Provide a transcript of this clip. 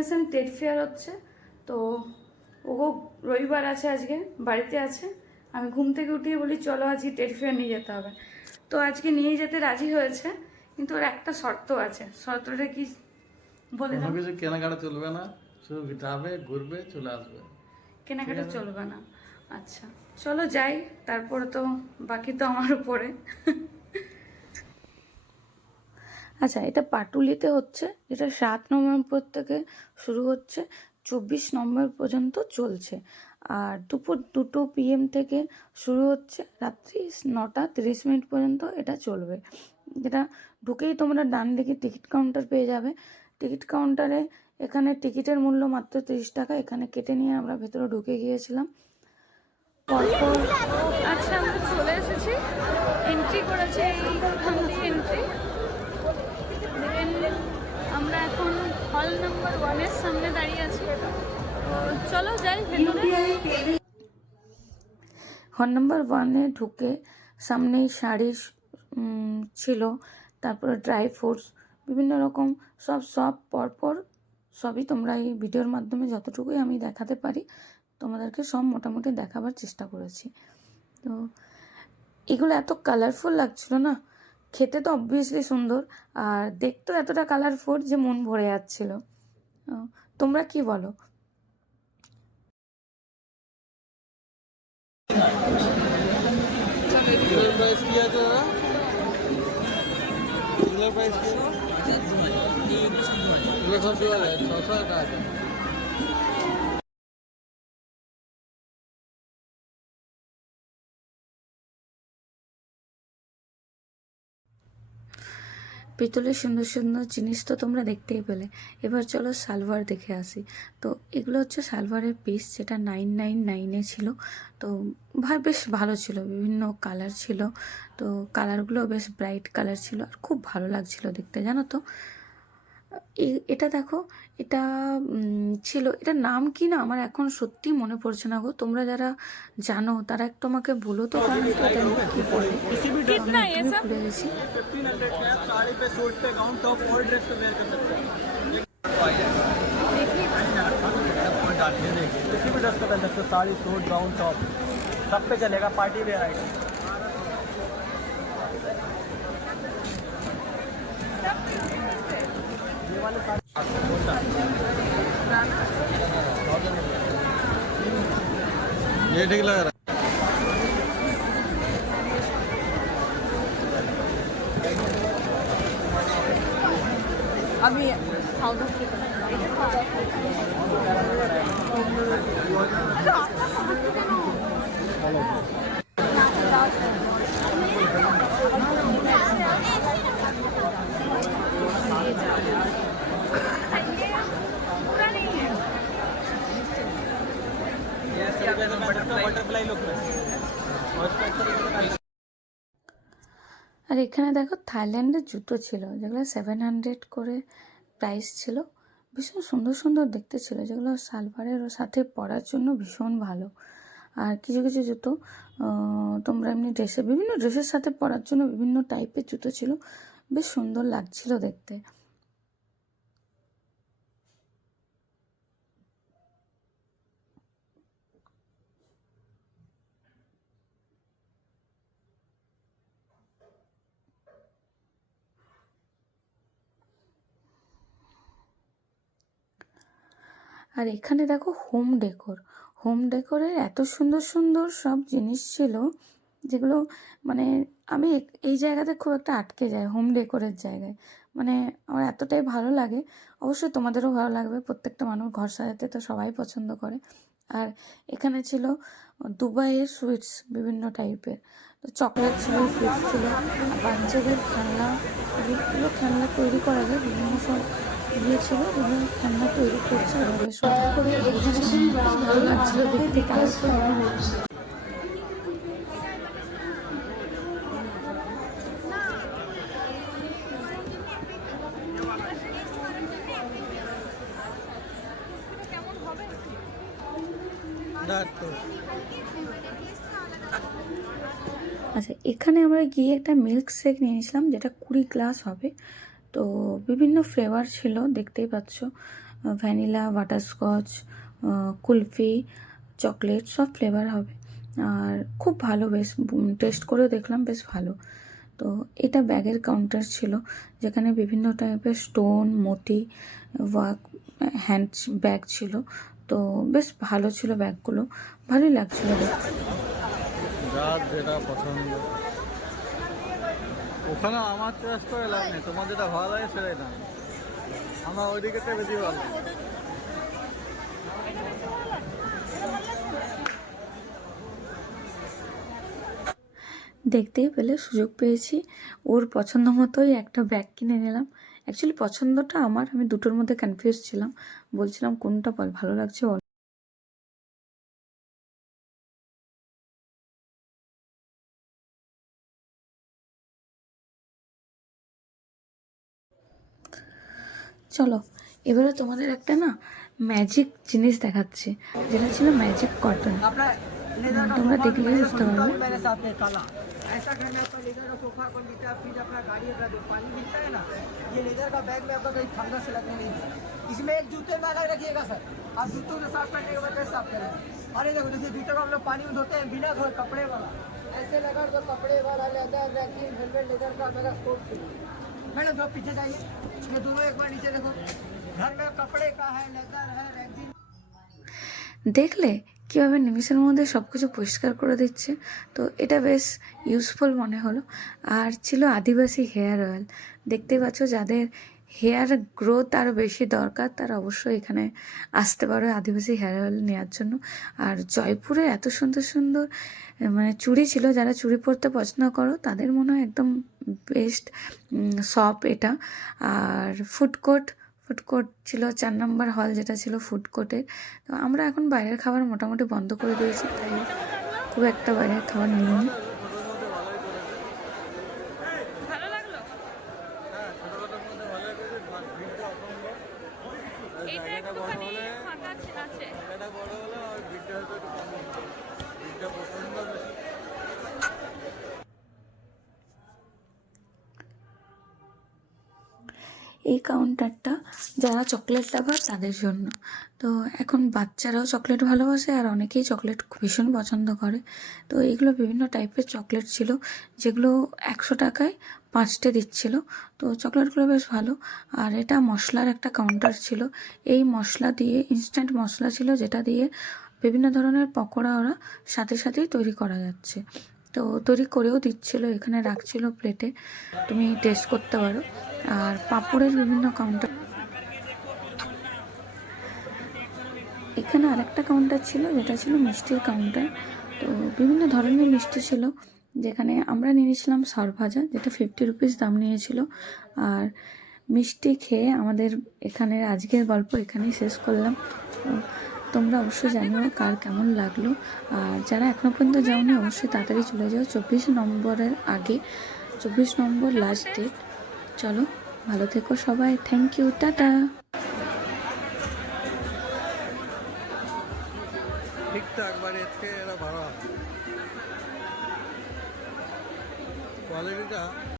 Destination TET fair হচ্ছে। তো ও রবিবার আছে, আজকে বাড়িতে আছে। আমি ঘুম থেকে উঠিয়ে বলি চলো আজকে টেট ফেয়ার নিয়ে যেতে হবে। তো আজকে নিয়ে যেতে রাজি হয়েছে, কিন্তু ওর একটা শর্ত আছে। শর্তটা কি বলে দাও? কিছু কেনাকাটা চলবে না, শুধু যাবে, ঘুরবে, চলে আসবে। কেনাকাটা চলবে না? আচ্ছা চলো যাই, তারপরে তো বাকি তো আমার উপরে। আচ্ছা, এটা পাটুলিতে হচ্ছে, যেটা 7 নভেম্বর থেকে শুরু হচ্ছে, 24 নভেম্বর পর্যন্ত চলছে। আর দুপুর 2 PM থেকে শুরু হচ্ছে, রাত্রি 9টা 30 মিনিট পর্যন্ত এটা চলবে। যেটা ঢুকেই তোমরা ডান দিকে টিকিট কাউন্টার পেয়ে যাবে। টিকিট কাউন্টারে এখানে টিকিটের মূল্য মাত্র 30 টাকা। এখানে কেটে নিয়ে আমরা ভেতরে ঢুকে গিয়েছিলাম। পরপর আচ্ছা, আমরা চলে এসেছি, এন্ট্রি করেছি, এইখান দিয়ে এন্ট্রি। আমরা এখন হল নাম্বার 1-এর সামনে দাঁড়িয়ে আছি। তো চলো যাই ভেতরে। হল নাম্বার 1-এ ঢুকে সামনেই শাড়ি ছিল, তারপরে ড্রাই ফ্রুটস, বিভিন্ন রকম সব পরপর সবই তোমরা এই ভিডিওর মাধ্যমে যতটুকুই আমি দেখাতে পারি তোমাদেরকে সব মোটামুটি দেখাবার চেষ্টা করেছি। তো এগুলো এত কালারফুল লাগছিল না, খেতে তো অবভিয়াসলি সুন্দর, আর দেখতেও এতটা কালারফুল যে মন ভরে যাচ্ছিল। তোমরা কি বলো? পিতলের সুন্দর সুন্দর জিনিস তো তোমরা দেখতেই পেলে। এবার চলো সালোয়ার দেখে আসি। তো এগুলো হচ্ছে সালোয়ারের পিস, যেটা 999-এ ছিল। তো বেশ ভালো ছিল, বিভিন্ন কালার ছিল। তো কালারগুলো বেশ ব্রাইট কালার ছিল, আর খুব ভালো লাগছিল দেখতে, জানো তো। এটা দেখো, এটা ছিল, এটার নাম কি না আমার এখন সত্যি মনে পড়ছে না গো। তোমরা যারা জানো তারা একটু আমাকে বলো তো, কমেন্টে এটা কি বলে, আমি ভুলে গেছি। किसी भी ड्रेस को पहन सकते हो, साड़ी, सूट, गाउन, टॉप, सब पे चलेगा, पार्टी वेयर आइटम। ये वाले ये ठीक लग रहा है। अभी बटरफ्लाई लुक में। আর এখানে দেখো থাইল্যান্ডের জুতো ছিল, যেগুলো 700 করে প্রাইস ছিল। ভীষণ সুন্দর সুন্দর দেখতে ছিল, যেগুলো সালোয়ারের সাথে পরার জন্য ভীষণ ভালো। আর কিছু কিছু জুতো তোমরা এমনি বিভিন্ন ড্রেসের সাথে পরার জন্য বিভিন্ন টাইপের জুতো ছিল, বেশ সুন্দর লাগছিল দেখতে। আর এখানে দেখো হোম ডেকোরের এত সুন্দর সুন্দর সব জিনিস ছিল, যেগুলো মানে আমি এই জায়গাতে খুব একটা আটকে যাই, হোম ডেকোরের জায়গায়। মানে আমার এতটাই ভালো লাগে, অবশ্যই তোমাদেরও ভালো লাগবে। প্রত্যেকটা মানুষ ঘর সাজাতে তো সবাই পছন্দ করে। আর এখানে ছিল দুবাইয়ের সুইটস, বিভিন্ন টাইপের। তো চকলেট ছিল, সুইটস ছিল, আর বাচ্চাদের খেলনা, এগুলো খেলনা তৈরি করা যায়, বিভিন্ন সব দিয়েছিল, এবং খেলনা তৈরি করছে, বেশ করে ভালো লাগছিল দেখতে, কালারফুল। আচ্ছা, এখানে আমরা গিয়ে একটা মিল্ক শেক নিয়ে নিয়েছিলাম, যেটা 20 গ্লাস হবে। তো বিভিন্ন ফ্লেভার ছিল, দেখতেই পাচ্ছ। ভ্যানিলা, বাটারস্কচ, কুলফি, চকলেট সব ফ্লেভার হবে। আর খুব ভালো, বেশ টেস্ট করেও দেখলাম বেশ ভালো। তো এটা ব্যাগের কাউন্টার ছিল, যেখানে বিভিন্ন টাইপের স্টোন, মতি, ওয়ার্ক, হ্যান্ড ব্যাগ ছিল। তো বেশ ভালো ছিল ব্যাগগুলো, ভালোই লাগছিল দেখতে। যার যেটা পছন্দ, ওখানে আমার চয়েস করে লাভ নেই, তোমার যেটা ভালো লাগে সেটাই না, আমার ওইদিকে বেশি ভালো লাগে। দেখতেই পেলে সুযোগ পেয়েছি, ওর পছন্দ মতোই একটা ব্যাগ কিনে নিলাম। অ্যাকচুয়ালি পছন্দটা আমার, আমি দুটোর মধ্যে কনফিউজ ছিলাম, বলছিলাম কোনটা ভালো লাগছে বল। চলো এবারে তোমাদের একটা না ম্যাজিক জিনিস দেখাচ্ছি, যেটা ছিল ম্যাজিক কটন। लेदर का তোমরা सोफा भी দেখলেই मैंने বুঝতে सोचा পারবে। भी मैंने साथ में काला। ऐसा करना तो लेदर का सोफा को मीटर फिर अपना गाड़ी का जो पानी मिलता है ना, ये लेदर का बैग में आपका कहीं फंगस लगने नहीं है। इसमें एक जूते में अलग रखिएगा सर, आप जूतों को साफ करने के बाद कैसे साफ करेंगे। अरे देखो जैसे जूते को हम लोग पानी में धोते हैं बिना धोए कपड़े वाला, ऐसे लगा तो कपड़े वाला लेदर रैकिंग हेलमेट लेदर का मेरा स्पोर्ट शूज। मैडम जो पीछे जाइए, ये दोनों एक बार नीचे देखो, घर में कपड़े का है, लेदर है, रैकिंग। দেখলে কীভাবে নিমিষের মধ্যে সব কিছু পরিষ্কার করে দিচ্ছে। তো এটা বেশ ইউজফুল মনে হলো। আর ছিল আদিবাসী হেয়ার অয়েল। দেখতেই পাচ্ছ, যাদের হেয়ার গ্রোথ আরও বেশি দরকার তারা অবশ্যই এখানে আসতে পারো আদিবাসী হেয়ার অয়েল নেওয়ার জন্য। আর জয়পুরে এত সুন্দর সুন্দর মানে চুড়ি ছিল, যারা চুড়ি পরতে পছন্দ করো তাদের মনে হয় একদম বেস্ট শপ এটা। আর ফুড কোর্ট ছিল 4 নম্বর হল, যেটা ছিল ফুড কোর্টের। তো আমরা এখন বাইরের খাবার মোটামুটি বন্ধ করে দিয়েছি, তাই খুব একটা বাইরের খাবার নিয়ে নিই। হ্যাঁ, ছোটখাটোর মধ্যে ভালো করেছে, ভিড়টা অসম্ভব। আর জায়গাটা বড় হলে আর ভিড়টা হয়তো একটু কম হতো। ভিড়টা প্রচণ্ড বেশি। এই কাউন্টারটা যারা চকলেট লাভার তাদের জন্য। তো এখন বাচ্চারাও চকলেট ভালোবাসে, আর অনেকেই চকলেট ভীষণ পছন্দ করে। তো এইগুলো বিভিন্ন টাইপের চকলেট ছিল, যেগুলো 100 টাকায় 5টে দিচ্ছিল। তো চকলেটগুলো বেশ ভালো। আর এটা মশলার একটা কাউন্টার ছিল। এই মশলা দিয়ে, ইনস্ট্যান্ট মশলা ছিল, যেটা দিয়ে বিভিন্ন ধরনের পকোড়া ওরা সাথে সাথেই তৈরি করা যাচ্ছে। তো তৈরি করেও দিচ্ছিল, এখানে রাখছিল প্লেটে, তুমি টেস্ট করতে পারো। আর পাঁপড়ের বিভিন্ন কাউন্টার, এখানে আরেকটা কাউন্টার ছিল যেটা ছিল মিষ্টির কাউন্টার। তো বিভিন্ন ধরনের মিষ্টি ছিল, যেখানে আমরা নিয়েছিলাম সরভাজা, যেটা 50 রুপিস দাম নিয়েছিল। আর মিষ্টি খেয়ে আমাদের এখানের আজকের গল্প এখানেই শেষ করলাম। তো তোমরা অবশ্যই জানিও কার কেমন লাগলো। আর যারা এখনও পর্যন্ত যাওনি অবশ্যই তাড়াতাড়ি চলে যাও, 24 নম্বরের আগে, 24 নম্বর লাস্ট ডেট। চলো, ভালো থেকো সবাই, থ্যাংক ইউ, টাটা। ঠিকঠাক বাড়ি এর থেকে এরা ভালো কোয়ালিটিটা